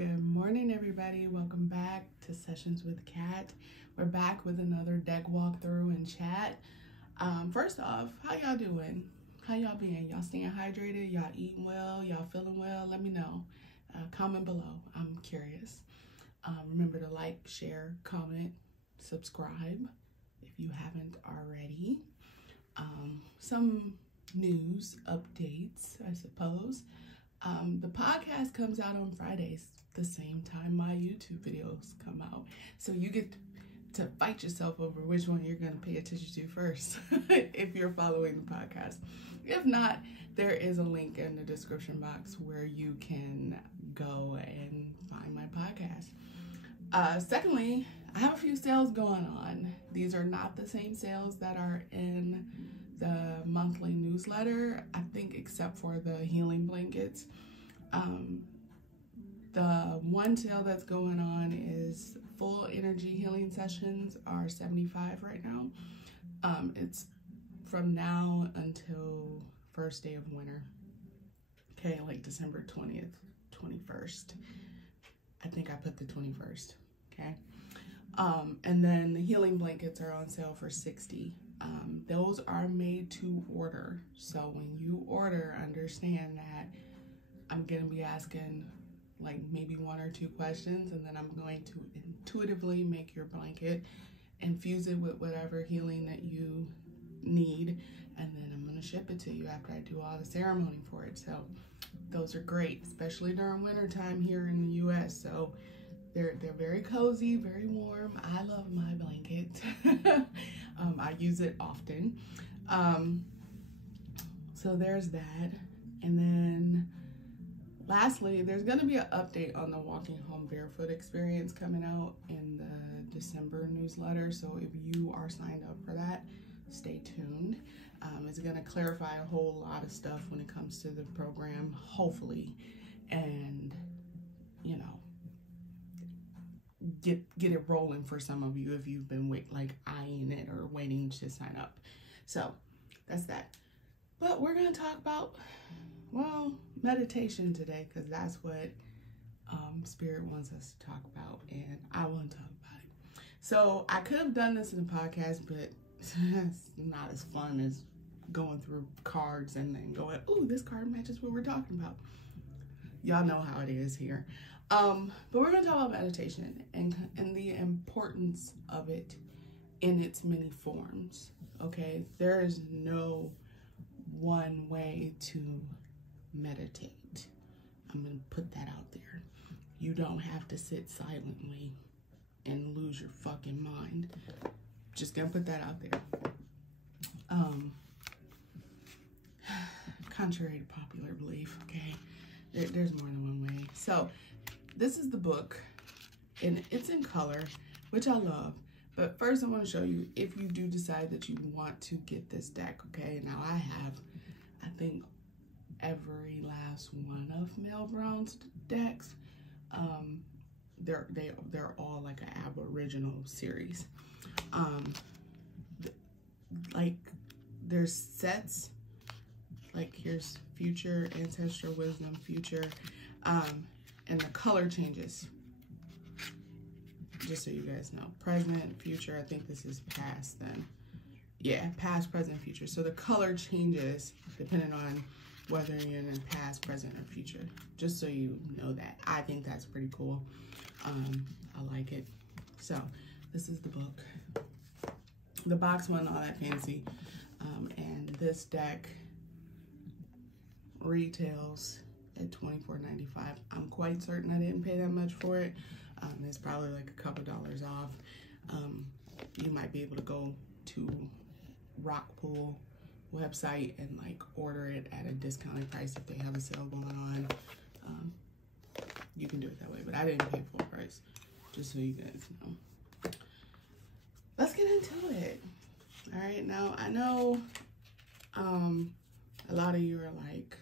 Good morning, everybody. Welcome back to Sessions with Kat. We're back with another deck walkthrough and chat. First off, how y'all doing? How y'all being? Y'all staying hydrated? Y'all eating well? Y'all feeling well? Let me know. Comment below. I'm curious. Remember to like, share, comment, subscribe if you haven't already. Some news updates, I suppose. The podcast comes out on Fridays, the same time my YouTube videos come out. So you get to fight yourself over which one you're going to pay attention to first if you're following the podcast. If not, there is a link in the description box where you can go and find my podcast. Secondly, I have a few sales going on. These are not the same sales that are in the monthly newsletter, I think, except for the healing blankets. The one sale that's going on is full energy healing sessions are $75 right now. It's from now until first day of winter. Okay, like December 20th, 21st. I think I put the 21st, okay? And then the healing blankets are on sale for $60. Those are made to order. So when you order, understand that I'm going to be asking like maybe one or two questions, and then I'm going to intuitively make your blanket, infuse it with whatever healing that you need, and then I'm going to ship it to you after I do all the ceremony for it. So those are great, especially during winter time here in the US. So they're very cozy, very warm. I love my blanket. I use it often. So there's that. And then lastly, there's going to be an update on the Walking Home Barefoot experience coming out in the December newsletter. So if you are signed up for that, stay tuned. It's going to clarify a whole lot of stuff when it comes to the program, hopefully, and, you know, get it rolling for some of you if you've been eyeing it or waiting to sign up. So that's that. But we're going to talk about, well, meditation today, because that's what Spirit wants us to talk about, and I want to talk about it. So I could have done this in the podcast, but it's not as fun as going through cards and then going, ooh, this card matches what we're talking about. Y'all know how it is here. But we're going to talk about meditation and the importance of it in its many forms, okay? There is no one way to meditate. I'm going to put that out there. You don't have to sit silently and lose your fucking mind. Just going to put that out there. Contrary to popular belief, okay? There's more than one way. So this is the book, and it's in color, which I love. But first I want to show you, if you do decide that you want to get this deck, okay? Now I have, I think, every last one of Mel Brown's decks. They're all like an Aboriginal series. Like there's sets, like here's future, ancestral wisdom, future, and the color changes, just so you guys know. Present, future, I think this is past then. Yeah, past, present, future. So the color changes depending on whether you're in past, present, or future. Just so you know that. I think that's pretty cool. I like it. So this is the book. The box wasn't all that fancy. And this deck retails at $24.95. I'm quite certain I didn't pay that much for it. It's probably like a couple dollars off. You might be able to go to Rockpool website and like order it at a discounted price if they have a sale going on. You can do it that way, but I didn't pay full price, just so you guys know. Let's get into it. All right, now I know a lot of you are like,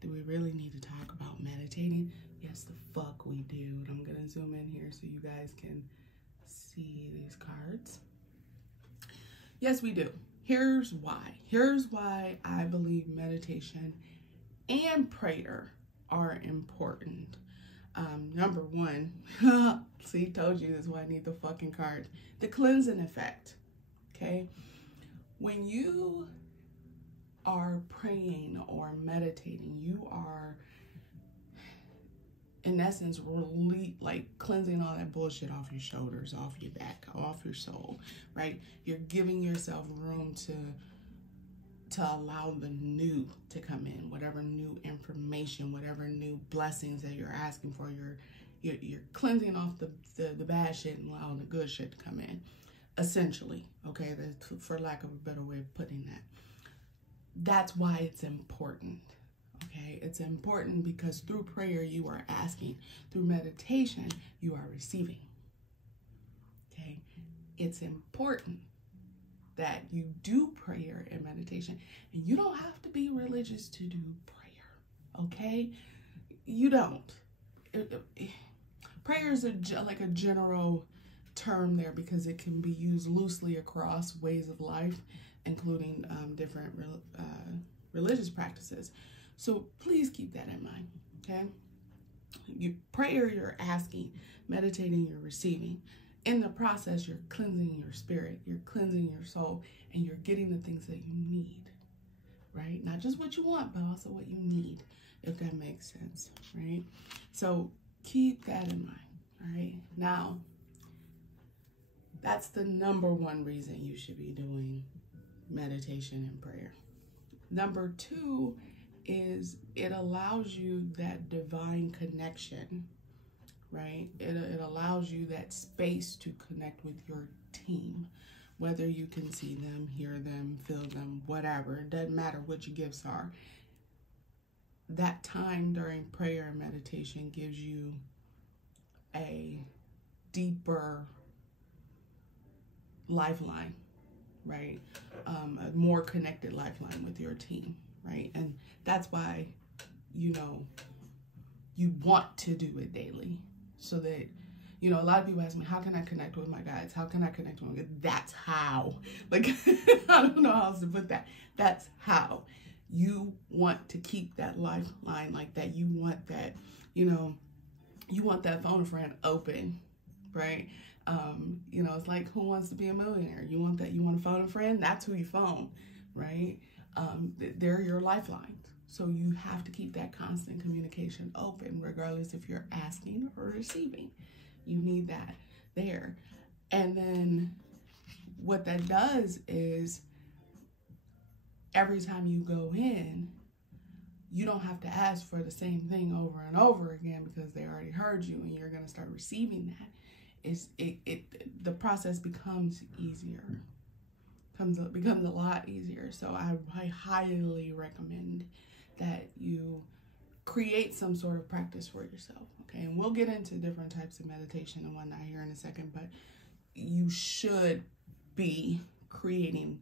do we really need to talk about meditating? Yes, the fuck we do. And I'm gonna zoom in here so you guys can see these cards. Yes, we do. Here's why. Here's why I believe meditation and prayer are important. Number one, see, told you this is why I need the fucking cards. The cleansing effect, okay? When you are praying or meditating, you are, in essence, really like cleansing all that bullshit off your shoulders, off your back, off your soul, right? You're giving yourself room to allow the new to come in, whatever new information, whatever new blessings that you're asking for. You're cleansing off the bad shit and allowing the good shit to come in, essentially, okay? That's, for lack of a better way of putting that. That's why it's important, okay? It's important because through prayer, you are asking. Through meditation, you are receiving, okay? It's important that you do prayer and meditation. And you don't have to be religious to do prayer, okay? You don't. Prayer is like a general term there because it can be used loosely across ways of life, including different religious practices. So please keep that in mind, okay? Prayer, you're asking. Meditating, you're receiving. In the process, you're cleansing your spirit, you're cleansing your soul, and you're getting the things that you need, right? Not just what you want, but also what you need, if that makes sense, right? So keep that in mind, all right? Now, that's the number one reason you should be doing meditation and prayer. Number two is it allows you that divine connection, right? It allows you that space to connect with your team, whether you can see them, hear them, feel them, whatever. It doesn't matter what your gifts are. That time during prayer and meditation gives you a deeper lifeline, right? A more connected lifeline with your team, right? And that's why, you know, you want to do it daily. So that, you know, a lot of people ask me, how can I connect with my guides? How can I connect with my guides? That's how. Like, I don't know how else to put that. That's how. You want to keep that lifeline like that. You want that, you know, you want that phone a friend open, right? You know, it's like, who wants to be a millionaire? You want that, you want to phone a friend? That's who you phone, right? They're your lifelines. So you have to keep that constant communication open, regardless if you're asking or receiving. You need that there. And then what that does is every time you go in, you don't have to ask for the same thing over and over again because they already heard you and you're going to start receiving that. The process becomes easier. Becomes a lot easier. So I highly recommend that you create some sort of practice for yourself, okay? And we'll get into different types of meditation and whatnot here in a second, but you should be creating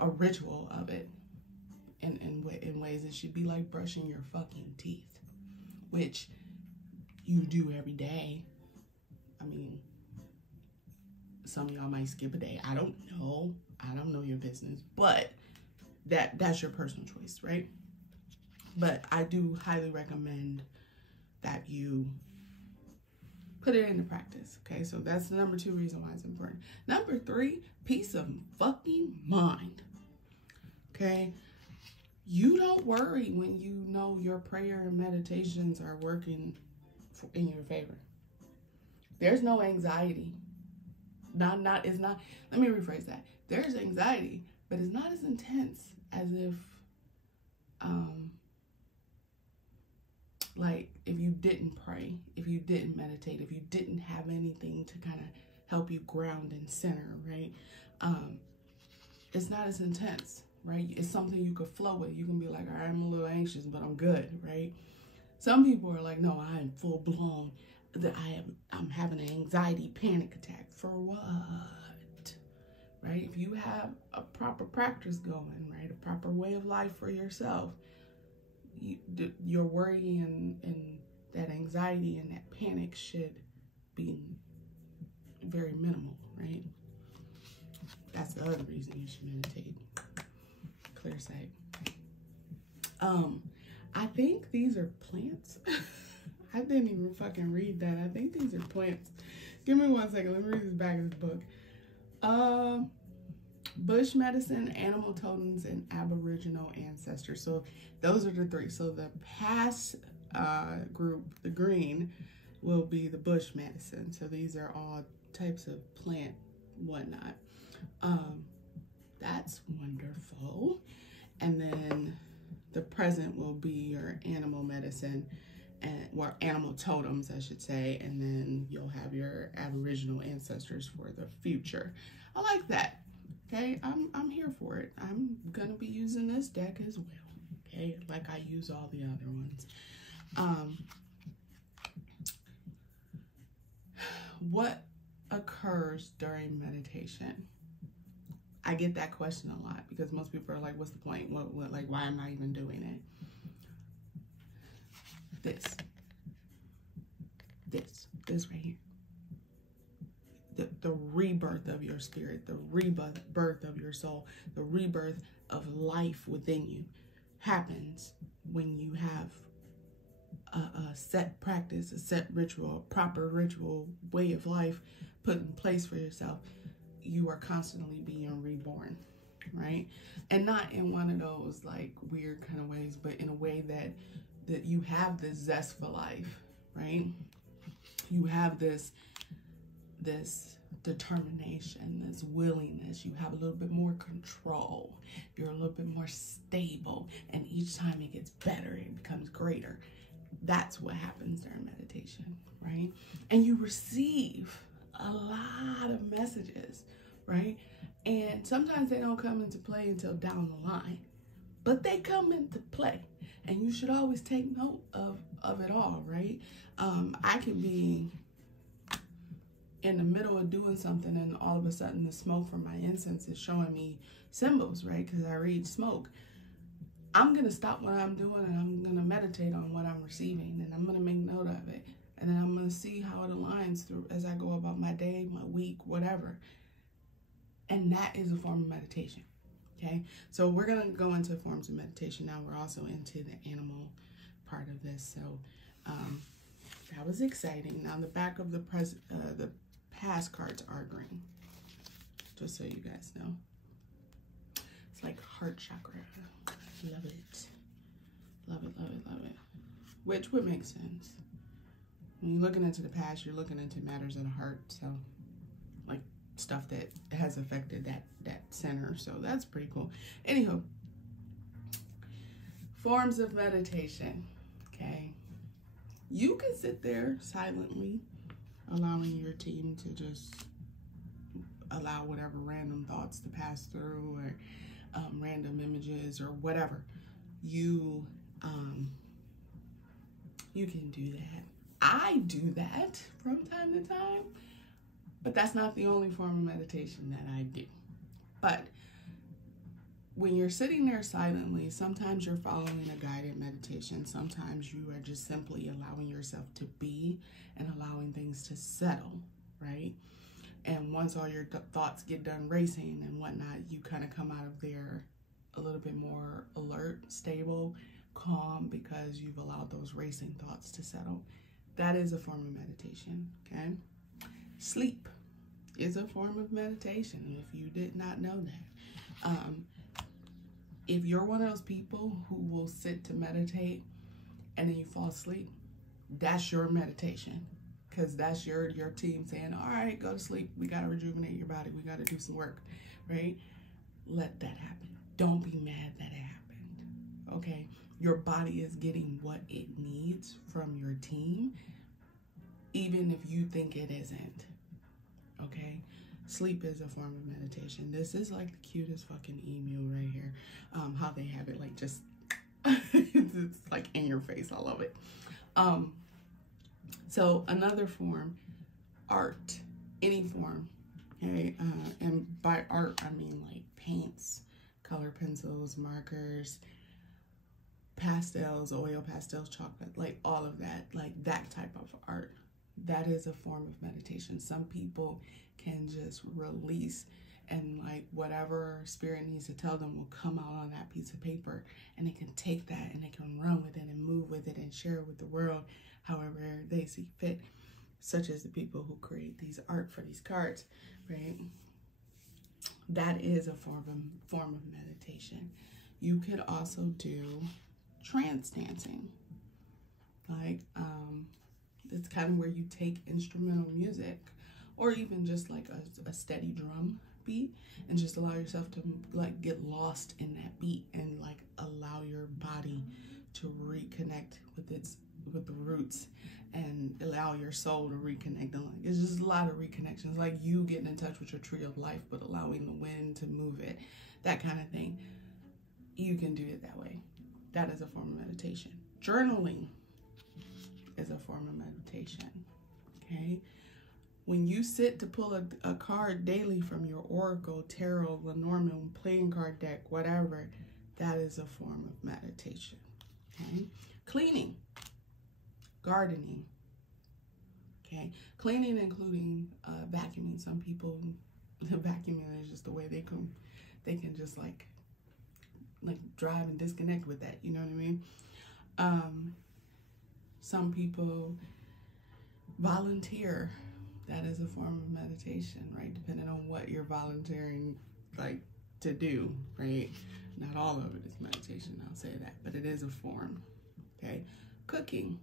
a ritual of it in ways. It should be like brushing your fucking teeth, which you do every day. I mean, some of y'all might skip a day. I don't know your business, but that's your personal choice, right? But I do highly recommend that you put it into practice, okay? So that's the number two reason why it's important. Number three, peace of fucking mind, okay? You don't worry when you know your prayer and meditations are working in your favor. There's no anxiety. Let me rephrase that. There's anxiety, but it's not as intense as if, like if you didn't pray, if you didn't meditate, if you didn't have anything to kind of help you ground and center, right? It's not as intense, right? It's something you could flow with. You can be like, all right, I'm a little anxious, but I'm good, right? Some people are like, no, I am full blown. I'm having an anxiety panic attack. For what? Right? If you have a proper practice going, right? A proper way of life for yourself, your worry and that anxiety and that panic should be very minimal, right? That's the other reason you should meditate. Clear sight. I think these are plants. I didn't even fucking read that. I think these are plants. Give me 1 second. Let me read this back of this book. Bush medicine, animal totems, and Aboriginal ancestors. So those are the 3. So the past group, the green, will be the bush medicine. So these are all types of plant whatnot. That's wonderful. And then the present will be your animal medicine, or animal totems, I should say, and then you'll have your Aboriginal ancestors for the future. I like that. Okay, I'm here for it. I'm gonna be using this deck as well. Okay, like I use all the other ones. What occurs during meditation? I get that question a lot because most people are like, "What's the point? What? Like, why am I even doing it?" This right here. The rebirth of your spirit, the rebirth of your soul, the rebirth of life within you happens when you have a set practice, a set ritual, a proper ritual way of life put in place for yourself. You are constantly being reborn, right? And not in one of those like weird kind of ways, but in a way that you have this zest for life, right? You have this determination, this willingness. You have a little bit more control. You're a little bit more stable, and each time it gets better, it becomes greater. That's what happens during meditation, right? And you receive a lot of messages, right? And sometimes they don't come into play until down the line, but they come into play, and you should always take note of it all, right? I can be in the middle of doing something and all of a sudden the smoke from my incense is showing me symbols, right? Because I read smoke. I'm going to stop what I'm doing and I'm going to meditate on what I'm receiving, and I'm going to make note of it. And then I'm going to see how it aligns through as I go about my day, my week, whatever. And that is a form of meditation, okay? So we're going to go into forms of meditation now. We're also into the animal part of this. So that was exciting. Now the back of the past cards are green, just so you guys know. It's like heart chakra. Love it. Love it, love it, love it. Which would make sense. When you're looking into the past, you're looking into matters of the heart. So like stuff that has affected that center. So that's pretty cool. Anywho, forms of meditation, okay? You can sit there silently, allowing your team to just allow whatever random thoughts to pass through, or random images or whatever. You can do that. I do that from time to time, but that's not the only form of meditation that I do. But when you're sitting there silently, sometimes you're following a guided meditation. Sometimes you are just simply allowing yourself to be and allowing things to settle, right? And once all your thoughts get done racing and whatnot, you kind of come out of there a little bit more alert, stable, calm, because you've allowed those racing thoughts to settle. That is a form of meditation, okay? Sleep is a form of meditation, if you did not know that. If you're one of those people who will sit to meditate and then you fall asleep, that's your meditation. Because that's your team saying, all right, go to sleep. We got to rejuvenate your body. We got to do some work, right? Let that happen. Don't be mad that it happened, okay? Your body is getting what it needs from your team, even if you think it isn't, okay? Sleep is a form of meditation. This is like the cutest fucking emu right here. How they have it like just, it's like in your face. I love it. So another form, art, any form, okay? And by art, I mean like paints, color pencils, markers, pastels, oil pastels, chocolate, like all of that, like that type of art. That is a form of meditation. Some people can just release, and like whatever spirit needs to tell them will come out on that piece of paper, and they can take that and they can run with it and move with it and share it with the world. however they see fit, such as the people who create these art for these cards, right? That is a form of meditation. You could also do trance dancing. Like, it's kind of where you take instrumental music or even just like a steady drum beat and just allow yourself to like get lost in that beat and like allow your body to reconnect with the roots and allow your soul to reconnect. And like, it's just a lot of reconnections, like you getting in touch with your tree of life, but allowing the wind to move it, that kind of thing. You can do it that way. That is a form of meditation. Journaling is a form of meditation, okay? When you sit to pull a card daily from your Oracle, Tarot, Lenormand, playing card deck, whatever, that is a form of meditation, okay? Cleaning, gardening, okay? Cleaning including vacuuming. Some people, vacuuming is just the way they can just like drive and disconnect with that, you know what I mean? Some people volunteer. That is a form of meditation, right? Depending on what you're volunteering like to do, right? Not all of it is meditation, I'll say that, but it is a form, okay? Cooking,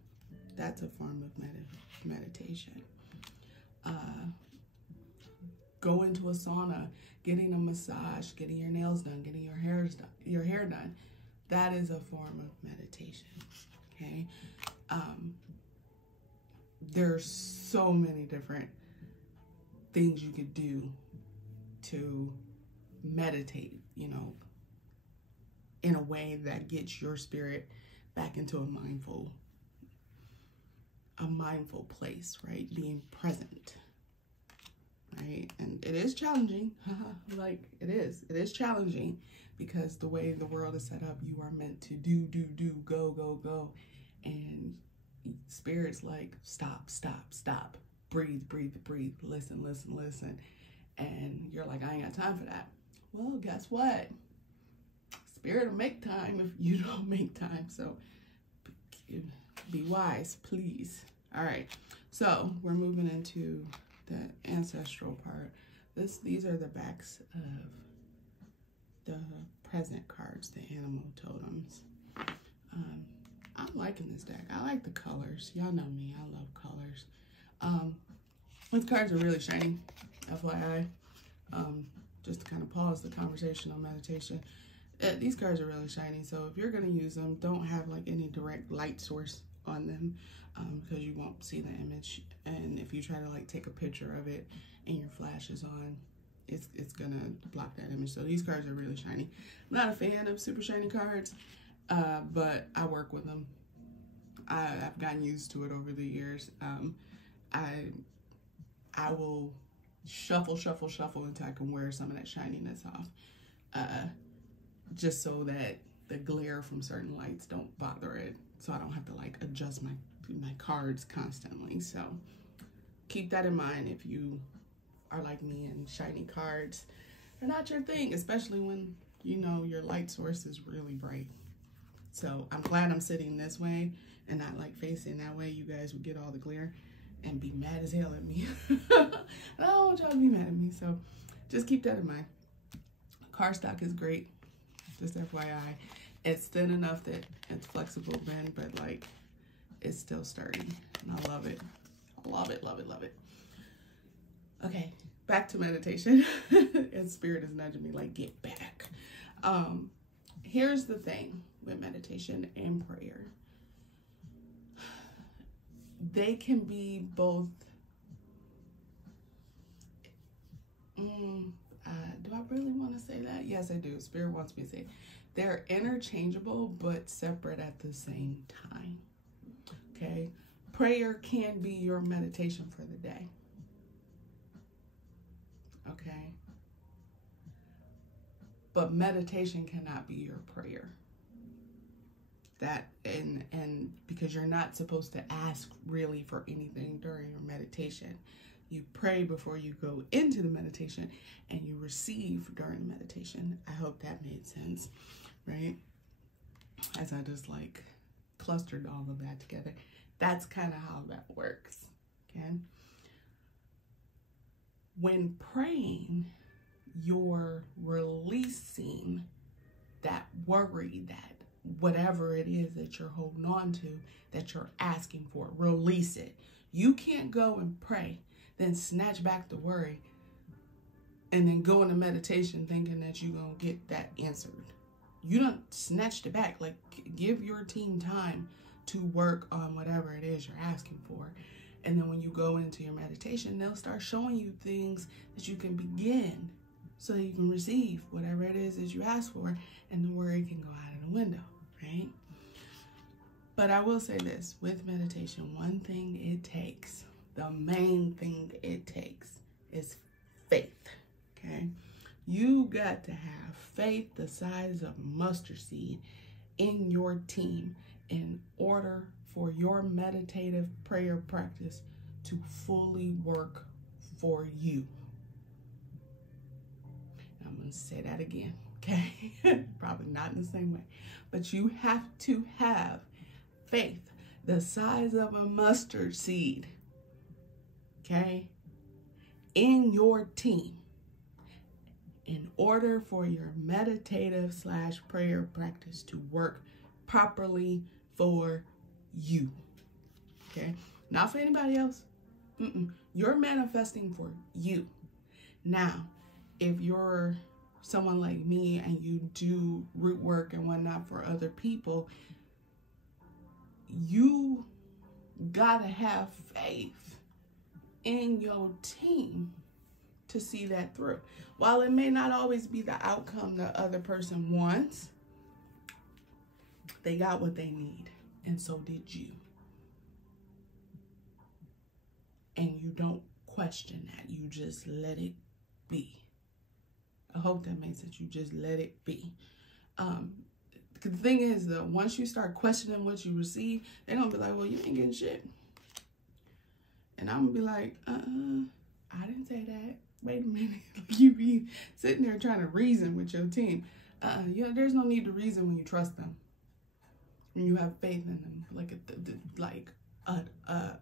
that's a form of meditation. Go into a sauna, getting a massage, getting your nails done, getting your hair done, that is a form of meditation, okay? There's so many different things you could do to meditate, you know, in a way that gets your spirit back into a mindful place, right? Being present, right? And it is challenging, like it is challenging, because the way the world is set up, you are meant to do, go, and spirit's like, stop, breathe, listen, and you're like, I ain't got time for that. Well, guess what? Spirit will make time if you don't make time, so be wise, please. All right, so we're moving into the ancestral part. These are the backs of the present cards, the animal totems. I'm liking this deck. I like the colors. Y'all know me, I love colors. These cards are really shiny, FYI. Just to kind of pause the conversation on meditation. These cards are really shiny, so if you're going to use them, don't have like any direct light source on them, because you won't see the image. And if you try to like take a picture of it and your flash is on, it's gonna block that image. So these cards are really shiny. I'm not a fan of super shiny cards, but I work with them. I've gotten used to it over the years. I will shuffle until I can wear some of that shininess off, just so that the glare from certain lights don't bother it, so I don't have to like adjust my cards constantly. So keep that in mind if you are like me and shiny cards are not your thing, especially when you know your light source is really bright. So I'm glad I'm sitting this way and not like facing that way. You guys would get all the glare and be mad as hell at me. I don't want y'all to be mad at me, so just keep that in mind. Cardstock is great, just FYI. It's thin enough that it's flexible bend, but like it's still sturdy, and I love it. I love it. Okay, back to meditation. And spirit is nudging me like, get back. Here's the thing with meditation and prayer. They can be both, do I really want to say that? Yes, I do. Spirit wants me to say it. They're interchangeable, but separate at the same time, okay? Prayer can be your meditation for the day, okay? But meditation cannot be your prayer. That and because you're not supposed to ask really for anything during your meditation. You pray before you go into the meditation, and you receive during the meditation. I hope that made sense, right? As I just like clustered all of that together. That's kind of how that works, okay? When praying, you're releasing that worry, that whatever it is that you're holding on to, that you're asking for. Release it. You can't go and pray, then snatch back the worry, and then go into meditation thinking that you're going to get that answered. You don't snatch it back. Like, give your team time to work on whatever it is you're asking for. And then when you go into your meditation, they'll start showing you things that you can begin so that you can receive whatever it is that you ask for, and the worry can go out of the window, right? But I will say this, with meditation, one thing it takes, the main thing it takes is faith, okay? You got to have faith the size of mustard seed in your team in order for your meditative prayer practice to fully work for you. I'm going to say that again, okay? Probably not in the same way, but you have to have faith the size of a mustard seed, okay, in your team in order for your meditative / prayer practice to work properly for you, okay? Not for anybody else. You're manifesting for you. Now, if you're someone like me and you do root work and whatnot for other people, you gotta have faith in your team to see that through. While it may not always be the outcome the other person wants, they got what they need, and so did you. And you don't question that. You just let it be. I hope that makes it. You just let it be. The thing is, though, once you start questioning what you receive, they're going to be like, well, you ain't getting shit. And I'm going to be like, I didn't say that. Wait a minute. You be sitting there trying to reason with your team. There's no need to reason when you trust them. When you have faith in them. Like a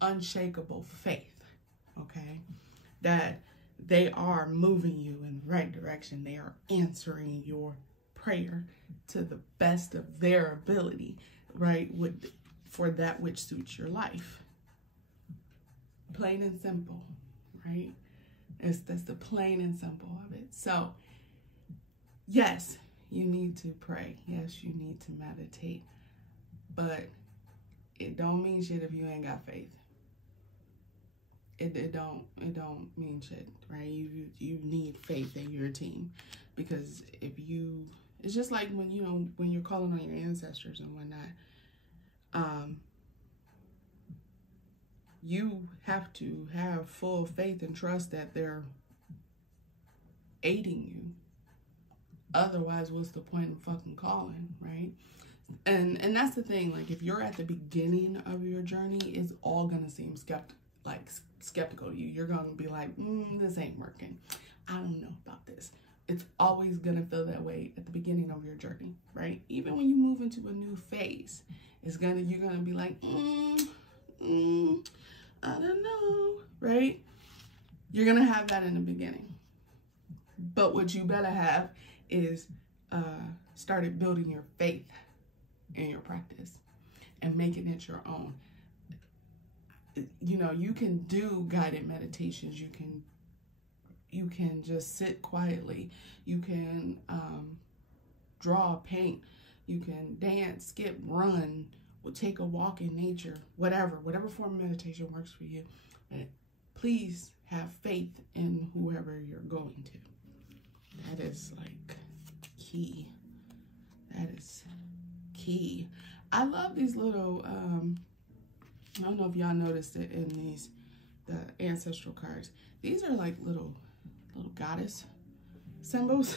unshakable faith. Okay? That they are moving you in the right direction. They are answering your prayer to the best of their ability, right? For that which suits your life. Plain and simple, right? That's the plain and simple of it. So, yes, you need to pray. Yes, you need to meditate. But it don't mean shit if you ain't got faith. It don't mean shit, right? You need faith in your team, because it's just like when you're calling on your ancestors and whatnot. You have to have full faith and trust that they're aiding you. Otherwise, what's the point of fucking calling, right? And that's the thing. Like, if you're at the beginning of your journey, it's all gonna seem skeptical to you. You're gonna be like, this ain't working. I don't know about this. It's always gonna feel that way at the beginning of your journey, right? Even when you move into a new phase, you're gonna be like, I don't know, right? You're gonna have that in the beginning. But what you better have is started building your faith in your practice and making it your own. You can do guided meditations. You can just sit quietly. You can draw, paint. You can dance, skip, run, or take a walk in nature. Whatever form of meditation works for you. But please have faith in whoever you're going to. That is like key. That is key. I love these little, I don't know if y'all noticed it in the ancestral cards. These are like little goddess symbols.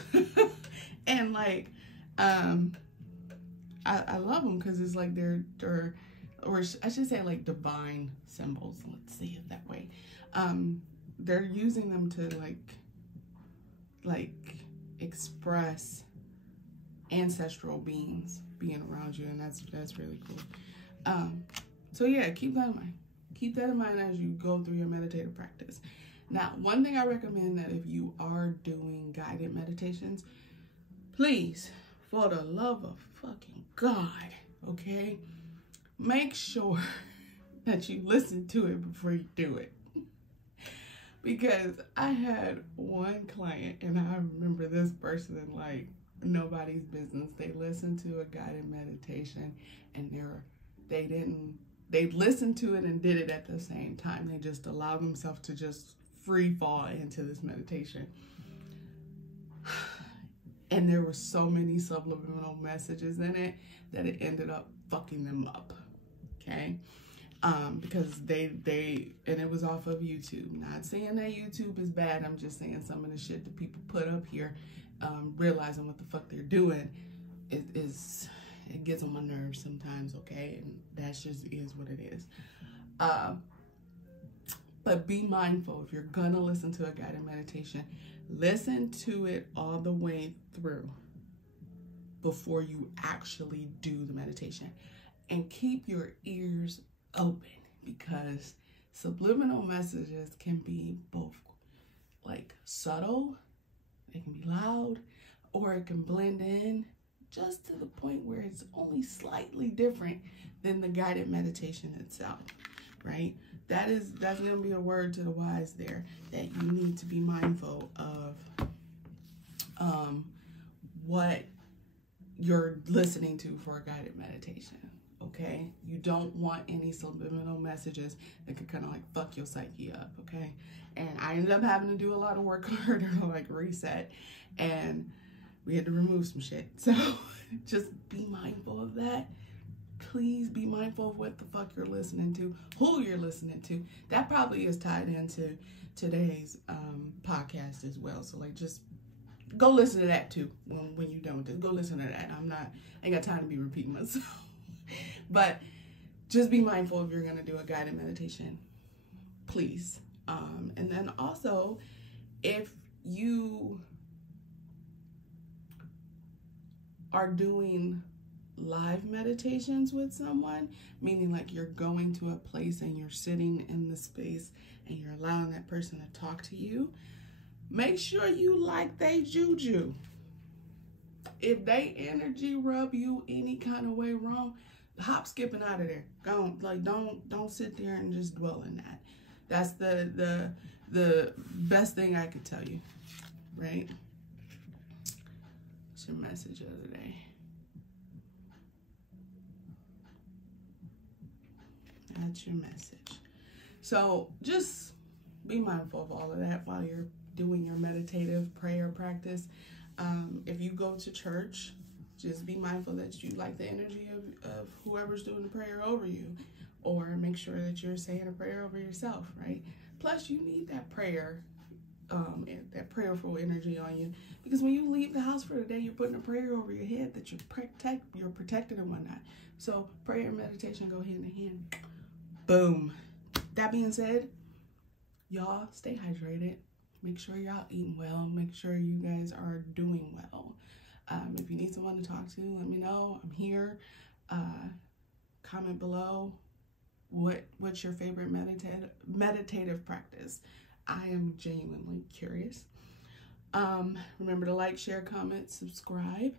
And like, I love them because it's like they're, or I should say like divine symbols. Let's see it that way. They're using them to like express ancestral beings, being around you, and that's really cool. So yeah, keep that in mind. Keep that in mind as you go through your meditative practice. Now, one thing I recommend that if you are doing guided meditations, please, for the love of fucking God, okay, make sure that you listen to it before you do it. Because I had one client, and I remember this person like nobody's business. They listened to a guided meditation, and they listened to it and did it at the same time. They just allowed themselves to just free fall into this meditation. And there were so many subliminal messages in it that it ended up fucking them up, okay? Because and it was off of YouTube. Not saying that YouTube is bad, I'm just saying some of the shit that people put up here, realizing what the fuck they're doing, it gets on my nerves sometimes, okay? And that just is what it is. But be mindful, if you're gonna listen to a guided meditation, listen to it all the way through before you actually do the meditation. And keep your ears open, because subliminal messages can be both like subtle, it can be loud, or it can blend in just to the point where it's only slightly different than the guided meditation itself, right? That's going to be a word to the wise there, that you need to be mindful of what you're listening to for a guided meditation, okay? You don't want any subliminal messages that could kind of like fuck your psyche up, okay? And I ended up having to do a lot of work on her to like reset, and we had to remove some shit. So just be mindful of that. Please be mindful of what the fuck you're listening to, who you're listening to. That probably is tied into today's podcast as well. So like, just go listen to that too. When you don't, just go listen to that. I ain't got time to be repeating myself. But just be mindful if you're gonna do a guided meditation, please. And then also, if you are doing live meditations with someone, meaning like you're going to a place and you're sitting in the space and you're allowing that person to talk to you, make sure you like they juju. If they energy rub you any kind of way wrong, hop skipping out of there. Don't sit there and just dwell in that. That's the best thing I could tell you, right? What's your message of the day? That's your message. So just be mindful of all of that while you're doing your meditative prayer practice. If you go to church, just be mindful that you like the energy of whoever's doing the prayer over you, or make sure that you're saying a prayer over yourself, right? Plus, you need that prayer, that prayerful energy on you, because when you leave the house for the day, you're putting a prayer over your head that you're protected and whatnot. So prayer and meditation go hand in hand. Boom. That being said, y'all stay hydrated. Make sure y'all eating well. Make sure you guys are doing well. If you need someone to talk to, let me know. I'm here. Comment below what's your favorite meditative practice. I am genuinely curious. Remember to like, share, comment, subscribe,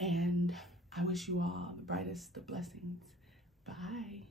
and I wish you all the brightest of blessings. Bye.